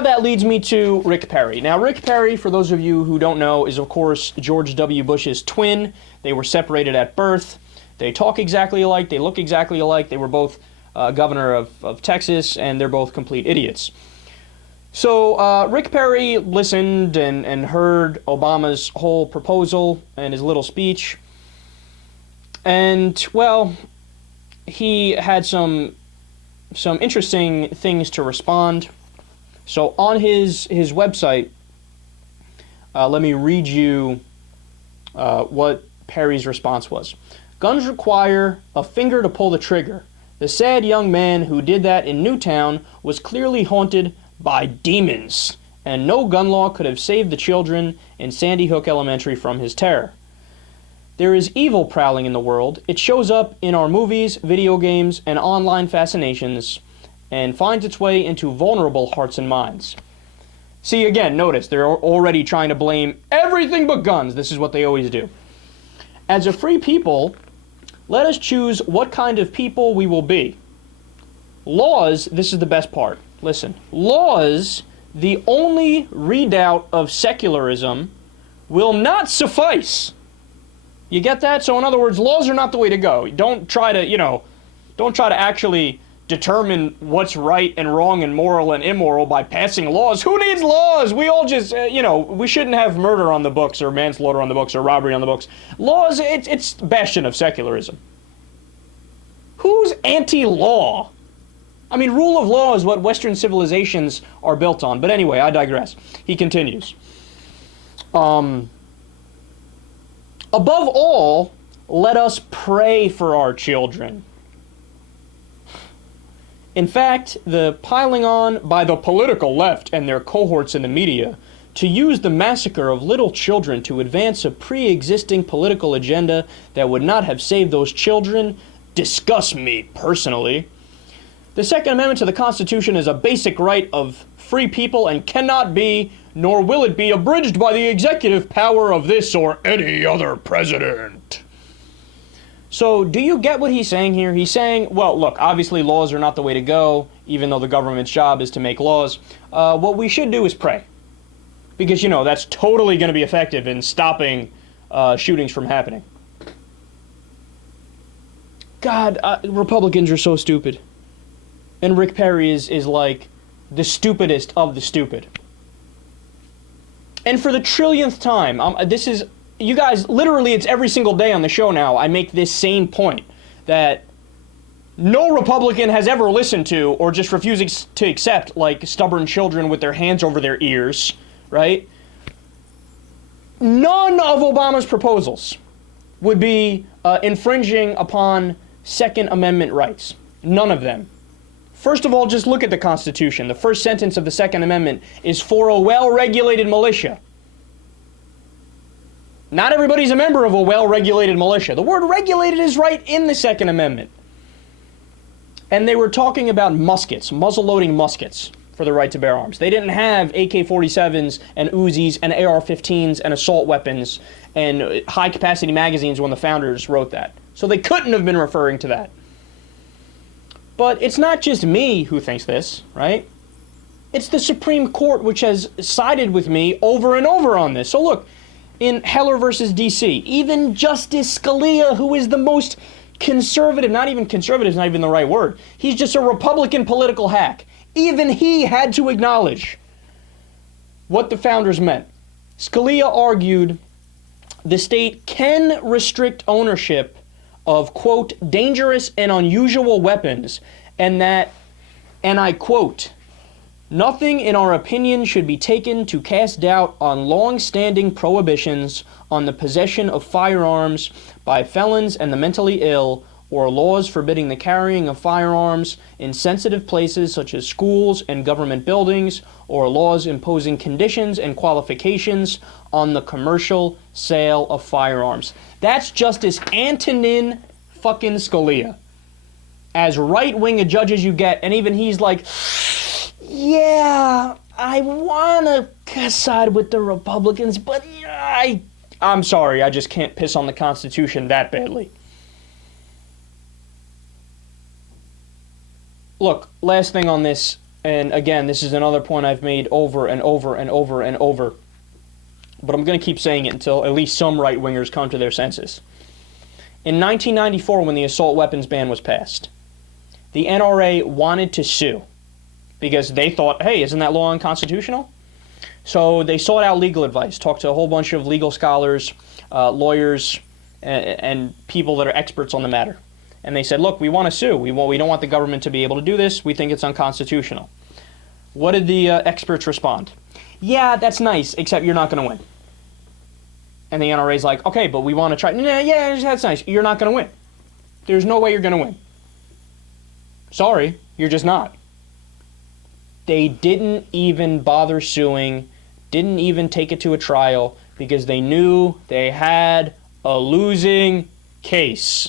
now that leads me to Rick Perry. Now, Rick Perry, for those of you who don't know, is, of course, George W. Bush's twin. They were separated at birth. They talk exactly alike. They look exactly alike. They were both governor of Texas, and they're both complete idiots. So Rick Perry listened and heard Obama's whole proposal and his little speech. And, well, he had some interesting things to respond. So on his website, let me read you what Perry's response was. Guns require a finger to pull the trigger. The sad young man who did that in Newtown was clearly haunted by demons, and no gun law could have saved the children in Sandy Hook Elementary from his terror. There is evil prowling in the world. It shows up in our movies, video games, and online fascinations, and finds its way into vulnerable hearts and minds. See, again, notice, they're already trying to blame everything but guns. This is what they always do. As a free people, let us choose what kind of people we will be. Laws, this is the best part. Listen, laws, the only redoubt of secularism, will not suffice. You get that? So in other words, laws are not the way to go. Don't try to actually determine what's right and wrong and moral and immoral by passing laws. Who needs laws? We all just, we shouldn't have murder on the books or manslaughter on the books or robbery on the books. Laws, it's bastion of secularism. Who's anti-law? I mean, rule of law is what Western civilizations are built on. But anyway, I digress. He continues. Above all, let us pray for our children. In fact, the piling on by the political left and their cohorts in the media to use the massacre of little children to advance a pre-existing political agenda that would not have saved those children disgusts me personally. The Second Amendment to the Constitution is a basic right of free people and cannot be, nor will it be, abridged by the executive power of this or any other president. So, do you get what he's saying here? He's saying, well, look, obviously laws are not the way to go, even though the government's job is to make laws. What we should do is pray. Because, that's totally going to be effective in stopping shootings from happening. God, Republicans are so stupid. And Rick Perry is like the stupidest of the stupid. And for the trillionth time, you guys, literally it's every single day on the show now, I make this same point, that no Republican has ever listened to or just refusing to accept, like, stubborn children with their hands over their ears, right? None of Obama's proposals would be infringing upon Second Amendment rights. None of them. First of all, just look at the Constitution. The first sentence of the Second Amendment is for a well-regulated militia. Not everybody's a member of a well-regulated militia. The word regulated is right in the Second Amendment. And they were talking about muskets, muzzle-loading muskets, for the right to bear arms. They didn't have AK-47s and Uzis and AR-15s and assault weapons and high-capacity magazines when the founders wrote that. So they couldn't have been referring to that. But it's not just me who thinks this, right? It's the Supreme Court which has sided with me over and over on this. So look, in Heller versus D.C., even Justice Scalia, who is the most conservative, not even conservative is not even the right word, he's just a Republican political hack. Even he had to acknowledge what the founders meant. Scalia argued the state can restrict ownership of, quote, dangerous and unusual weapons, and that, and I quote, nothing in our opinion should be taken to cast doubt on long-standing prohibitions on the possession of firearms by felons and the mentally ill, or laws forbidding the carrying of firearms in sensitive places such as schools and government buildings, or laws imposing conditions and qualifications on the commercial sale of firearms. That's Justice Antonin fucking Scalia. As right-wing a judge as you get, and even he's like, yeah, I want to side with the Republicans, but I'm sorry, I just can't piss on the Constitution that badly. Look, last thing on this and again, this is another point I've made over and over and over and over, but I'm going to keep saying it until at least some right-wingers come to their senses. In 1994, when the assault weapons ban was passed, the NRA wanted to sue because they thought, hey, isn't that law unconstitutional? So they sought out legal advice, talked to a whole bunch of legal scholars, lawyers, and people that are experts on the matter. And they said, look, we want to sue. We don't want the government to be able to do this. We think it's unconstitutional. What did the experts respond? Yeah, that's nice, except you're not going to win. And the NRA's like, okay, but we want to try. Nah, yeah, that's nice. You're not going to win. There's no way you're going to win. Sorry, you're just not. They didn't even bother suing, didn't even take it to a trial, because they knew they had a losing case.